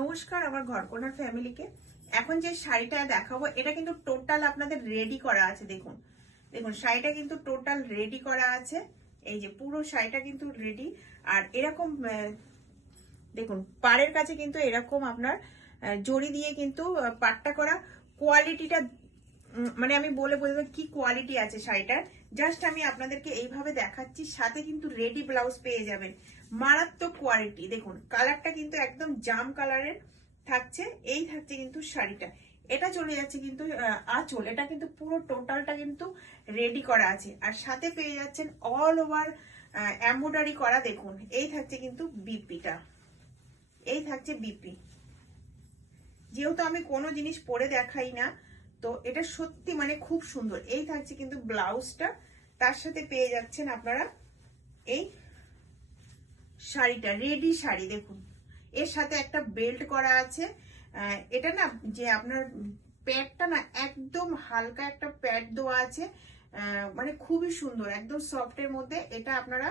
নমস্কার আমার ঘরকন্যার ফ্যামিলিকে। এখন যে শাড়িটা দেখাবো এটা কিন্তু টোটাল আপনাদের রেডি করা আছে। দেখুন দেখুন শাড়িটা কিন্তু টোটাল রেডি করা আছে। এই যে পুরো শাড়িটা কিন্তু রেডি। আর এরকম দেখুন পাড়ের কাছে কিন্তু এরকম আপনার জড়ি দিয়ে কিন্তু পাটটা করা। কোয়ালিটিটা মানে আমি বলে বলবো কি কোয়ালিটি আছে শাড়িটার। জাস্ট আমি আপনাদেরকে এইভাবে দেখাচ্ছি, সাথে কিন্তু রেডি ব্লাউজ পেয়ে যাবেন। মারাত্মক কোয়ালিটি। দেখুন কালারটা কিন্তু একদম জাম কালারের থাকছে। এই থাকছে কিন্তু শাড়িটা। এটা চলে যাচ্ছে কিন্তু আঁচল। এটা কিন্তু পুরো টোটালটা কিন্তু রেডি করা আছে। আর সাথে পেয়ে যাচ্ছেন অল ওভার এমব্রয়ডারি করা। দেখুন এই থাকছে কিন্তু বিপিটা, এই থাকছে বিপি। যেহেতু আমি কোনো জিনিস পরে দেখাই না, তো এটা সত্যি মানে খুব সুন্দর। এই থাকছে কিন্তু ব্লাউজটা, তার সাথে পেয়ে যাচ্ছেন আপনারা এই শাড়িটা, রেডি শাড়ি। দেখুন এর সাথে একটা বেল্ট করা আছে। এটা না যে আপনার প্যাডটা না একদম হালকা একটা প্যাড দেওয়া আছে, মানে খুবই সুন্দর, একদম সফটের মধ্যে। এটা আপনারা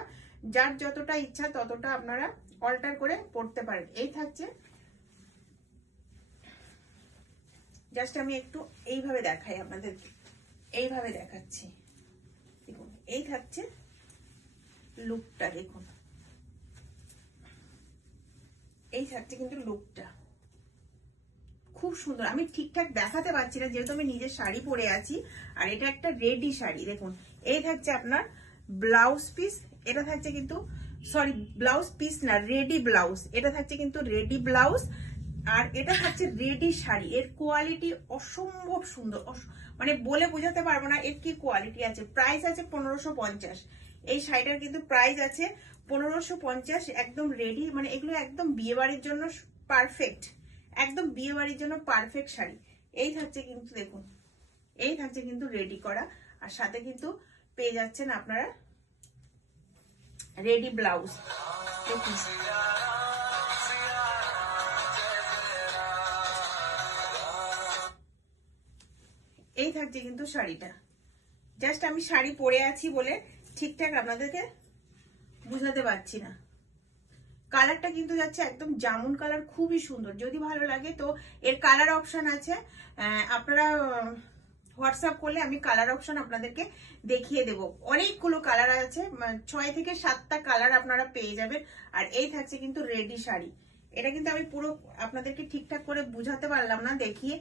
যার যতটা ইচ্ছা ততটা আপনারা অল্টার করে পড়তে পারেন। এই থাকছে, জাস্ট আমি একটু এইভাবে দেখাই আপনাদেরকে, এইভাবে দেখাচ্ছি। দেখুন এই থাকছে লুকটা। দেখুন এই থাকছে কিন্তু লুকটা খুব সুন্দর। আমি ঠিকঠাক দেখাতে পারছি না যেহেতু আমি নিজের শাড়ি পরে আছি। আর এটা একটা রেডি শাড়ি। দেখুন এই থাকছে আপনার ব্লাউজ পিস। এটা থাকছে কিন্তু সরি ব্লাউজ পিস না, রেডি ব্লাউজ। এটা থাকছে কিন্তু রেডি ব্লাউজ। আর এটা থাকছে রেডি শাড়ি। এর কোয়ালিটি অসম্ভব সুন্দর, মানে বলে বোঝাতে পারবো না এর কি কোয়ালিটি আছে। প্রাইস আছে 1550। এই শাড়িটার কিন্তু প্রাইস আছে 1550। একদম রেডি, মানে এগুলো একদম বিয়ে বাড়ির জন্য পারফেক্ট, একদম বিয়ে বাড়ির জন্য পারফেক্ট শাড়ি। এই থাকছে কিন্তু দেখুন, এই থাকছে কিন্তু রেডি করা। আর সাথে কিন্তু পেয়ে যাচ্ছেন আপনারা রেডি ব্লাউজ। দেখুন এই থাকছে কিন্তু শাড়িটা। জাস্ট আমি শাড়ি পরে আছি বলে ঠিকঠাক আপনাদেরকে বুঝাতে পারছি না। কালারটা কিন্তু যাচ্ছে একদম জামুন কালার, খুবই সুন্দর। যদি ভালো লাগে তো এর কালার অপশন আছে, আপনারা হোয়াটসঅ্যাপ করলে আমি কালার অপশন আপনাদেরকে দেখিয়ে দেব। অনেকগুলো কালার আছে, 6 থেকে 7টা কালার আপনারা পেয়ে যাবেন। আর এই থাকছে কিন্তু রেডি শাড়ি। এটা কিন্তু আমি পুরো আপনাদেরকে ঠিকঠাক করে বুঝাতে পারলাম না দেখিয়ে।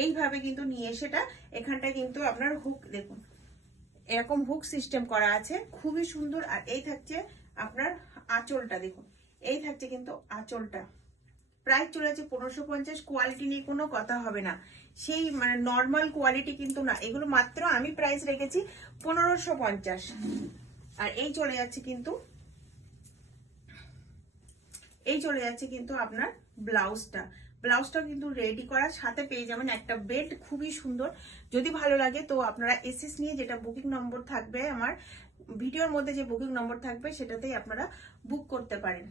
এইভাবে কিন্তু নিয়ে সেটা এখানটায় কিন্তু আপনার হুক, দেখুন এরকম হুক সিস্টেম করা আছে, খুবই সুন্দর। আর এই থাকছে আপনার আঁচলটা। দেখুন এই থাকছে কিন্তু আঁচলটা। প্রাইস চলে যাচ্ছে 1550। কোয়ালিটি নিয়ে কোনো কথা হবে না, সেই মানে নর্মাল কোয়ালিটি কিন্তু না। এগুলো মাত্র আমি প্রাইস রেখেছি 1550। আর এই চলে যাচ্ছে কিন্তু, এই চলে যাচ্ছে কিন্তু আপনার ব্লাউজটা। ব্লাউজটা কিন্তু রেডি করার সাথে পেয়ে যাবেন একটা বেল্ট, খুবই সুন্দর। যদি ভালো লাগে তো আপনারা এসএস নিয়ে, যেটা বুকিং নম্বর থাকবে আমার ভিডিওর মধ্যে, যে বুকিং নম্বর থাকবে সেটাতেই আপনারা বুক করতে পারেন।